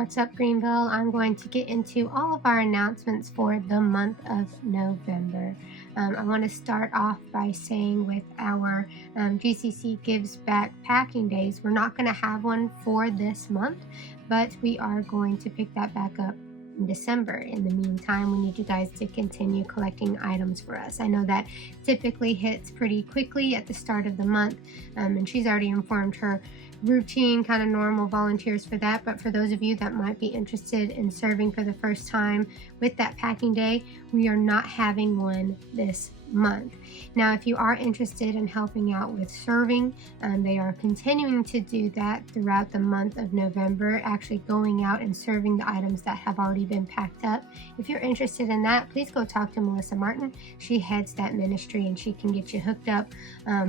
What's up, Greenville? I'm going to get into all of our announcements for the month of November. I want to start off by saying with our GCC Gives Back Packing Days, we're not going to have one for this month, but we are going to pick that back up in December. In the meantime, we need you guys to continue collecting items for us. I know that typically hits pretty quickly at the start of the month, and she's already informed her routine kind of normal volunteers for that. But for those of you that might be interested in serving for the first time with that packing day, we are not having one this month. Now, if you are interested in helping out with serving, they are continuing to do that throughout the month of November, actually going out and serving the items that have already been packed up. If you're interested in that, please go talk to Melissa Martin. She heads that ministry and she can get you hooked up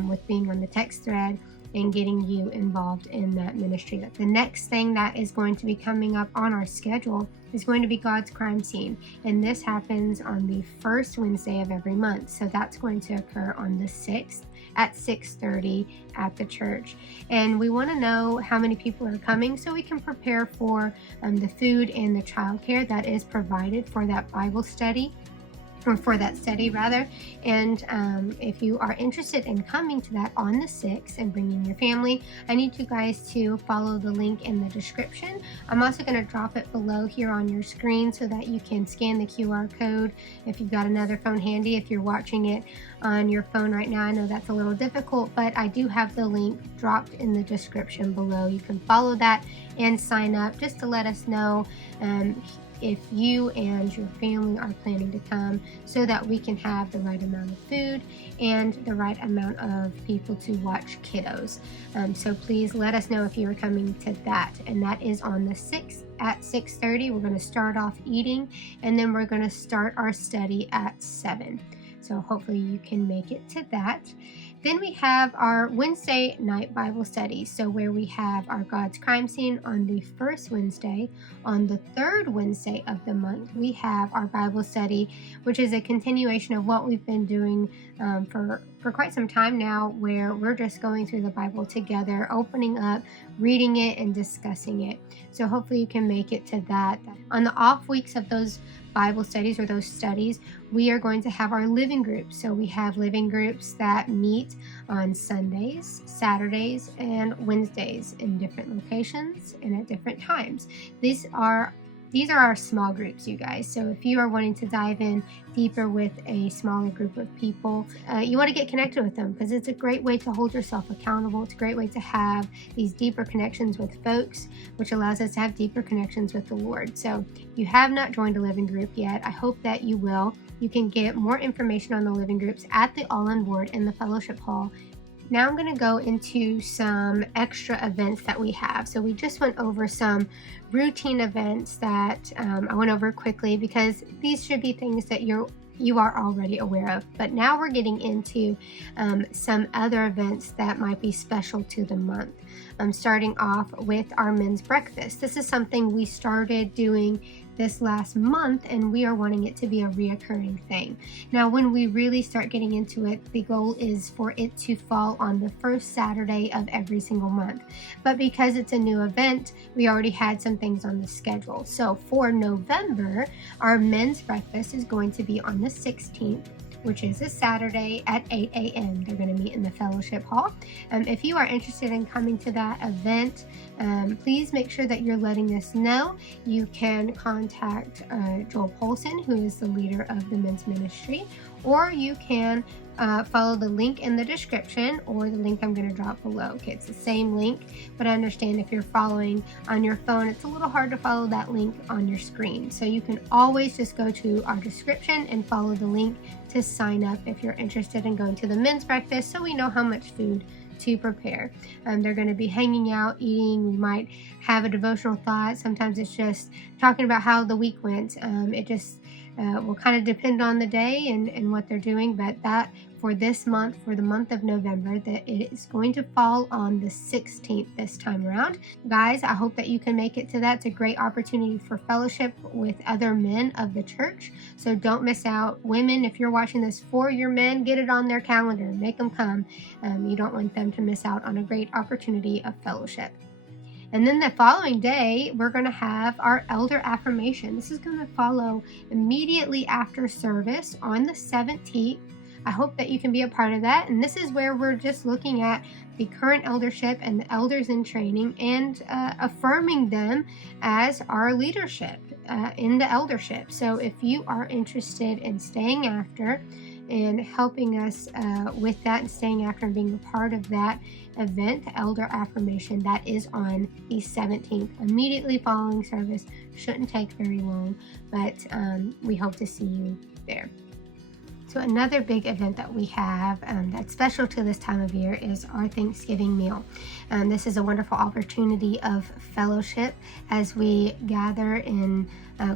with being on the text thread and getting you involved in that ministry. The next thing that is going to be coming up on our schedule is going to be God's Crime Scene, and this happens on the first Wednesday of every month. So that's going to occur on the 6th at 6:30 at the church, and we want to know how many people are coming so we can prepare for the food and the childcare that is provided for that Bible study, or for that study rather. And if you are interested in coming to that on the 6th and bringing your family, I need you guys to follow the link in the description. I'm also going to drop it below here on your screen so that you can scan the QR code if you've got another phone handy. If you're watching it on your phone right now, I know that's a little difficult, but I do have the link dropped in the description below. You can follow that and sign up just to let us know if you and your family are planning to come, so that we can have the right amount of food and the right amount of people to watch kiddos. So please let us know if you are coming to that. And that is on the 6th at 6:30. We're going to start off eating, and then we're going to start our study at 7. So hopefully you can make it to that. Then we have our Wednesday night Bible study. So where we have our God's Crime Scene on the first Wednesday, on the third Wednesday of the month, we have our Bible study, which is a continuation of what we've been doing for quite some time now, where we're just going through the Bible together, opening up, reading it, and discussing it. So hopefully you can make it to that. On the off weeks of those Bible studies or those studies, we are going to have our living groups. So we have living groups that meet on Sundays, Saturdays, and Wednesdays in different locations and at different times. These are our small groups, you guys. So if you are wanting to dive in deeper with a smaller group of people, you want to get connected with them, because it's a great way to hold yourself accountable. It's a great way to have these deeper connections with folks, which allows us to have deeper connections with the Lord. So if you have not joined a living group yet, I hope that you will. You can get more information on the living groups at the All On Board in the Fellowship Hall. Now I'm going to go into some extra events that we have. So we just went over some routine events that I went over quickly, because these should be things that you are already aware of. But now we're getting into some other events that might be special to the month. Starting off with our men's breakfast. This is something we started doing this last month, and we are wanting it to be a reoccurring thing. Now, when we really start getting into it, the goal is for it to fall on the first Saturday of every single month. But because it's a new event, we already had some things on the schedule. So for November, our men's breakfast is going to be on the 16th, which is a Saturday at 8 a.m. They're going to meet in the Fellowship Hall. If you are interested in coming to that event, please make sure that you're letting us know. You can contact Joel Polson, who is the leader of the men's ministry, or you can follow the link in the description, or the link I'm going to drop below. Okay, it's the same link, but I understand if you're following on your phone, it's a little hard to follow that link on your screen. So you can always just go to our description and follow the link to sign up if you're interested in going to the men's breakfast, so we know how much food to prepare. They're going to be hanging out, eating. We might have a devotional thought. Sometimes it's just talking about how the week went. It just will kind of depend on the day and what they're doing, but that for this month, for the month of November, that it is going to fall on the 16th this time around. Guys, I hope that you can make it to that. It's a great opportunity for fellowship with other men of the church, so don't miss out. Women, if you're watching this, for your men, get it on their calendar, make them come. You don't want them to miss out on a great opportunity of fellowship. And then the following day, we're going to have our elder affirmation. This is going to follow immediately after service on the 17th. I hope that you can be a part of that. And this is where we're just looking at the current eldership and the elders in training and affirming them as our leadership in the eldership. So if you are interested in staying after and helping us with that and staying after and being a part of that event, the elder affirmation, that is on the 17th, immediately following service. Shouldn't take very long, but we hope to see you there. So another big event that we have that's special to this time of year is our Thanksgiving meal. This is a wonderful opportunity of fellowship as we gather in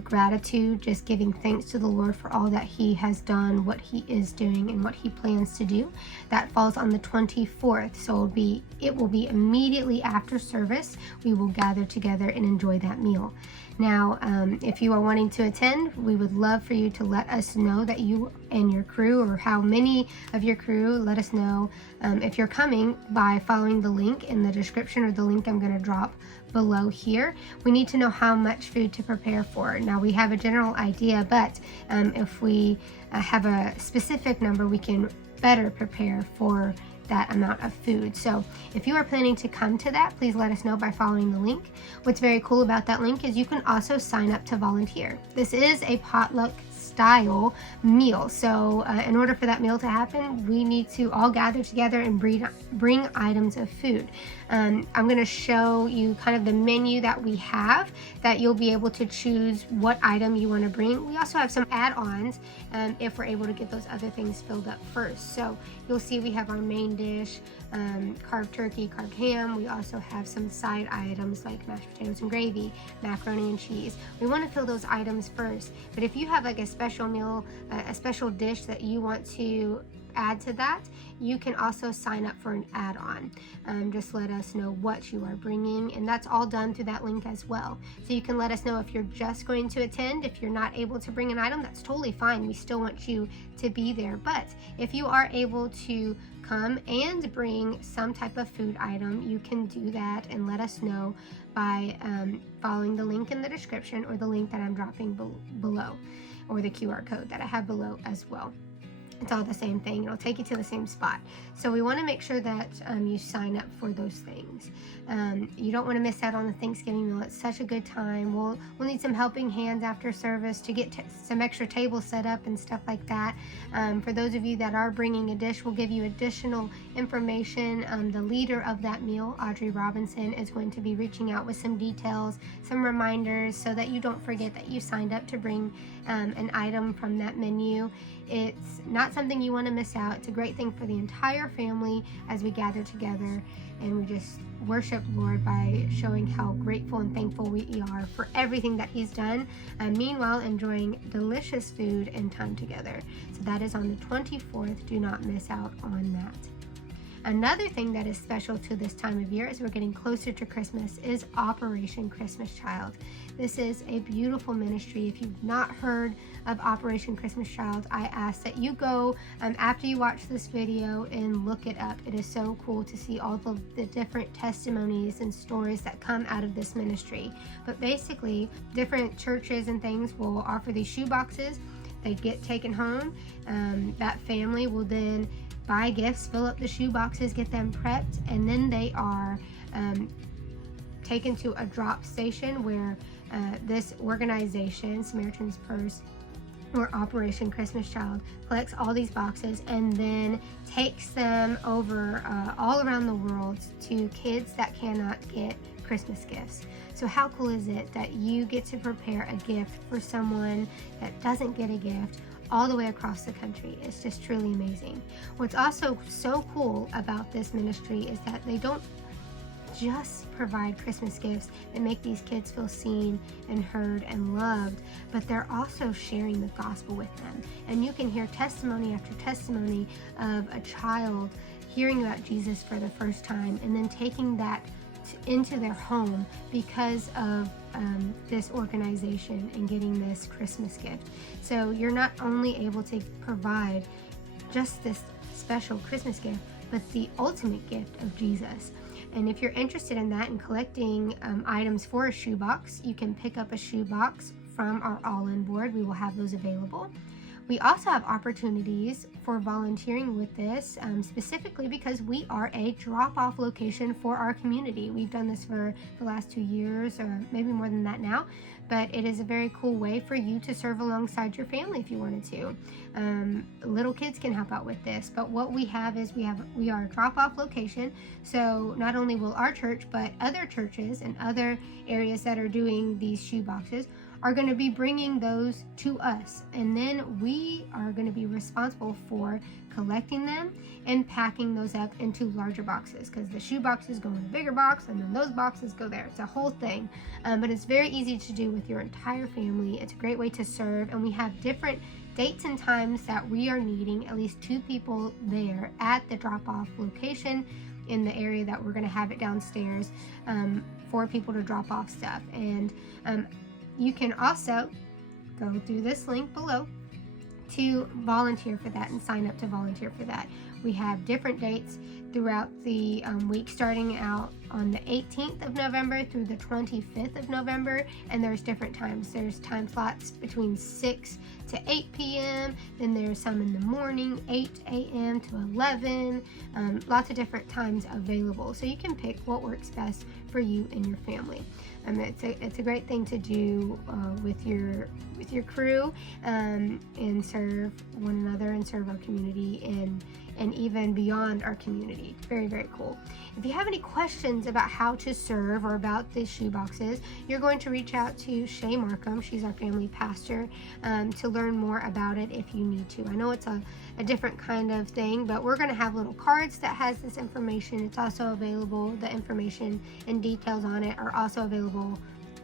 gratitude, just giving thanks to the Lord for all that He has done, what He is doing, and what He plans to do. That falls on the 24th, so it will be immediately after service. We will gather together and enjoy that meal. Now, if you are wanting to attend, we would love for you to let us know that you and your crew, or how many of your crew, let us know if you're coming by following the link in the description or the link I'm going to drop below here. We need to know how much food to prepare for. Now, we have a general idea, but if we have a specific number, we can better prepare for that amount of food. So if you are planning to come to that, please let us know by following the link. What's very cool about that link is you can also sign up to volunteer. This is a potluck style meal, so in order for that meal to happen, we need to all gather together and bring items of food. I'm going to show you kind of the menu that we have, that you'll be able to choose what item you want to bring. We also have some add-ons if we're able to get those other things filled up first. So you'll see we have our main dish, carved turkey, carved ham. We also have some side items like mashed potatoes and gravy, macaroni and cheese. We want to fill those items first, but if you have like a special meal, a special dish that you want to add to that, you can also sign up for an add-on. Just let us know what you are bringing, and that's all done through that link as well. So you can let us know if you're just going to attend. If you're not able to bring an item, that's totally fine. We still want you to be there. But if you are able to come and bring some type of food item, you can do that and let us know by following the link in the description or the link that I'm dropping below, or the QR code that I have below as well. It's all the same thing. It'll take you to the same spot. So we want to make sure that you sign up for those things. You don't want to miss out on the Thanksgiving meal. It's such a good time. We'll need some helping hands after service to get some extra tables set up and stuff like that. For those of you that are bringing a dish, we'll give you additional information. The leader of that meal, Audrey Robinson, is going to be reaching out with some details, some reminders, so that you don't forget that you signed up to bring an item from that menu. It's not something you want to miss out. It's a great thing for the entire family as we gather together and we just worship Lord by showing how grateful and thankful we are for everything that He's done, meanwhile enjoying delicious food and time together. So that is on the 24th. Do not miss out on that. Another thing that is special to this time of year as we're getting closer to Christmas is Operation Christmas Child. This is a beautiful ministry. If you've not heard of Operation Christmas Child, I ask that you go after you watch this video and look it up. It is so cool to see all the different testimonies and stories that come out of this ministry. But basically, different churches and things will offer these shoe boxes. They get taken home. That family will then buy gifts, fill up the shoe boxes, get them prepped, and then they are taken to a drop station where this organization, Samaritan's Purse, or Operation Christmas Child, collects all these boxes and then takes them over all around the world to kids that cannot get Christmas gifts. So how cool is it that you get to prepare a gift for someone that doesn't get a gift all the way across the country? It's just truly amazing. What's also so cool about this ministry is that they don't just provide Christmas gifts and make these kids feel seen and heard and loved, but they're also sharing the gospel with them. And you can hear testimony after testimony of a child hearing about Jesus for the first time and then taking that into their home because of this organization and getting this Christmas gift. So you're not only able to provide just this special Christmas gift, but the ultimate gift of Jesus. And if you're interested in that and collecting items for a shoebox, you can pick up a shoebox from our All-In board. We will have those available. We also have opportunities for volunteering with this, specifically because we are a drop-off location for our community. We've done this for the last 2 years, or maybe more than that now, but it is a very cool way for you to serve alongside your family if you wanted to. Little kids can help out with this, but what we have is we are a drop-off location, so not only will our church, but other churches and other areas that are doing these shoe boxes are going to be bringing those to us, and then we are going to be responsible for collecting them and packing those up into larger boxes, because the shoe boxes go in a bigger box and then those boxes go there. It's a whole thing, but it's very easy to do with your entire family. It's a great way to serve, and we have different dates and times that we are needing at least 2 people there at the drop-off location in the area that we're going to have it downstairs for people to drop off stuff. And you can also go through this link below to volunteer for that and sign up to volunteer for that. We have different dates throughout the week, starting out on the 18th of November through the 25th of November, and there's different times. There's time slots between 6 to 8 p.m., then there's some in the morning, 8 a.m. to 11, lots of different times available. So you can pick what works best for you and your family. It's a great thing to do with your crew, and serve one another and serve our community and even beyond our community. Very, very cool. If you have any questions about how to serve or about the shoe boxes, you're going to reach out to Shay Markham. She's our family pastor, to learn more about it if you need to. I know it's a different kind of thing, but we're going to have little cards that has this information. It's also available, the information and details on it are also available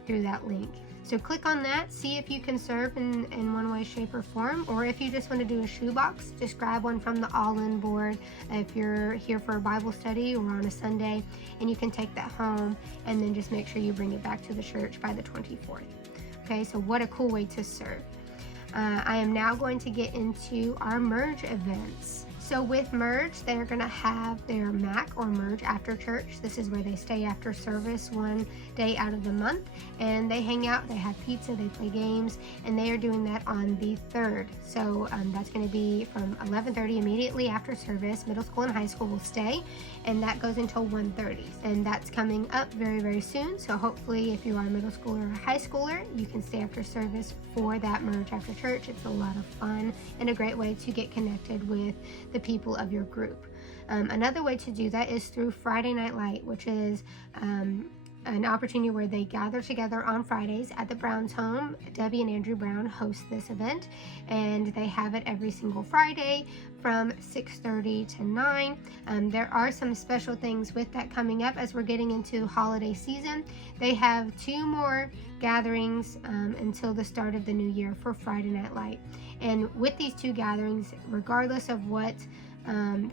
through that link. So click on that, see if you can serve in one way, shape, or form, or if you just want to do a shoebox, just grab one from the All-In board if you're here for a Bible study or on a Sunday, and you can take that home and then just make sure you bring it back to the church by the 24th. Okay, so what a cool way to serve. I am now going to get into our Merge events. So with Merge, they're going to have their MAC or Merge after church. This is where they stay after service one day out of the month, and they hang out, they have pizza, they play games, and they are doing that on the 3rd. So that's going to be from 11:30 immediately after service. Middle school and high school will stay, and that goes until 1:30. And that's coming up very, very soon. So hopefully if you are a middle schooler or a high schooler, you can stay after service for that Merge after church. It's a lot of fun and a great way to get connected with the people of your group. Another way to do that is through Friday Night Light, which is an opportunity where they gather together on Fridays at the Brown's home. Debbie and Andrew Brown host this event, and they have it every single Friday from 6:30 to 9. There are some special things with that coming up as we're getting into holiday season. They have 2 more gatherings until the start of the new year for Friday Night Light. And with these 2 gatherings, regardless of what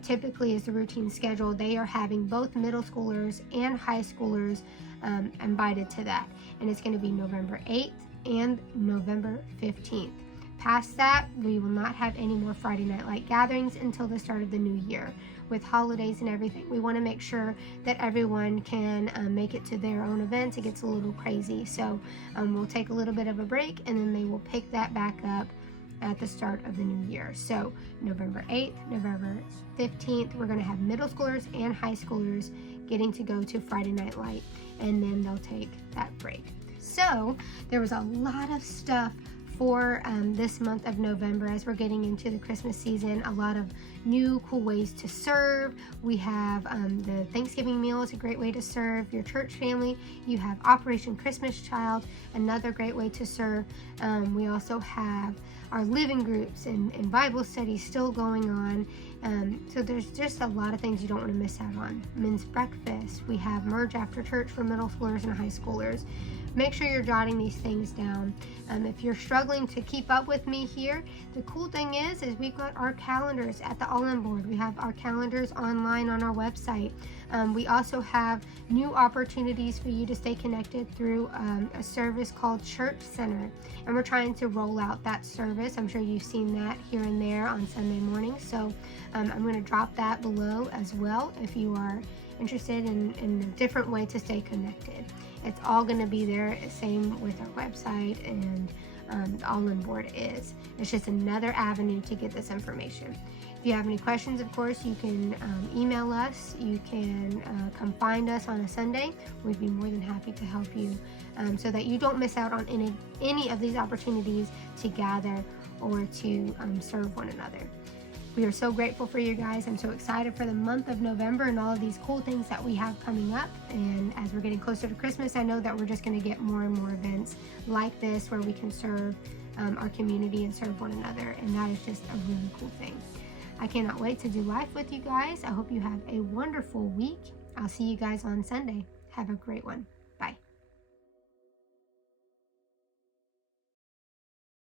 typically is the routine schedule, they are having both middle schoolers and high schoolers invited to that. And it's going to be November 8th and November 15th. Past that, we will not have any more Friday Night Light gatherings until the start of the new year. With holidays and everything, we want to make sure that everyone can make it to their own events. It gets a little crazy, so we'll take a little bit of a break, and then they will pick that back up at the start of the new year. So November 8th, November 15th, we're going to have middle schoolers and high schoolers getting to go to Friday Night Light, and then they'll take that break. So there was a lot of stuff for this month of November as we're getting into the Christmas season. A lot of new cool ways to serve. We have the Thanksgiving meal is a great way to serve your church family. You have Operation Christmas Child, another great way to serve. We also have our living groups and Bible studies still going on. So there's just a lot of things you don't want to miss out on. Men's breakfast. We have Merge after church for middle schoolers and high schoolers. Make sure you're jotting these things down. If you're struggling to keep up with me here, the cool thing is we've got our calendars at the All-In board. We have our calendars online on our website. We also have new opportunities for you to stay connected through a service called Church Center, and we're trying to roll out that service. I'm sure you've seen that here and there on Sunday morning, so I'm going to drop that below as well if you are interested in a different way to stay connected. It's all going to be there. Same with our website and the All-In Board is. It's just another avenue to get this information. If you have any questions, of course, you can email us. You can come find us on a Sunday. We'd be more than happy to help you so that you don't miss out on any of these opportunities to gather or to serve one another. We are so grateful for you guys. I'm so excited for the month of November and all of these cool things that we have coming up. And as we're getting closer to Christmas, I know that we're just going to get more and more events like this where we can serve our community and serve one another. And that is just a really cool thing. I cannot wait to do life with you guys. I hope you have a wonderful week. I'll see you guys on Sunday. Have a great one.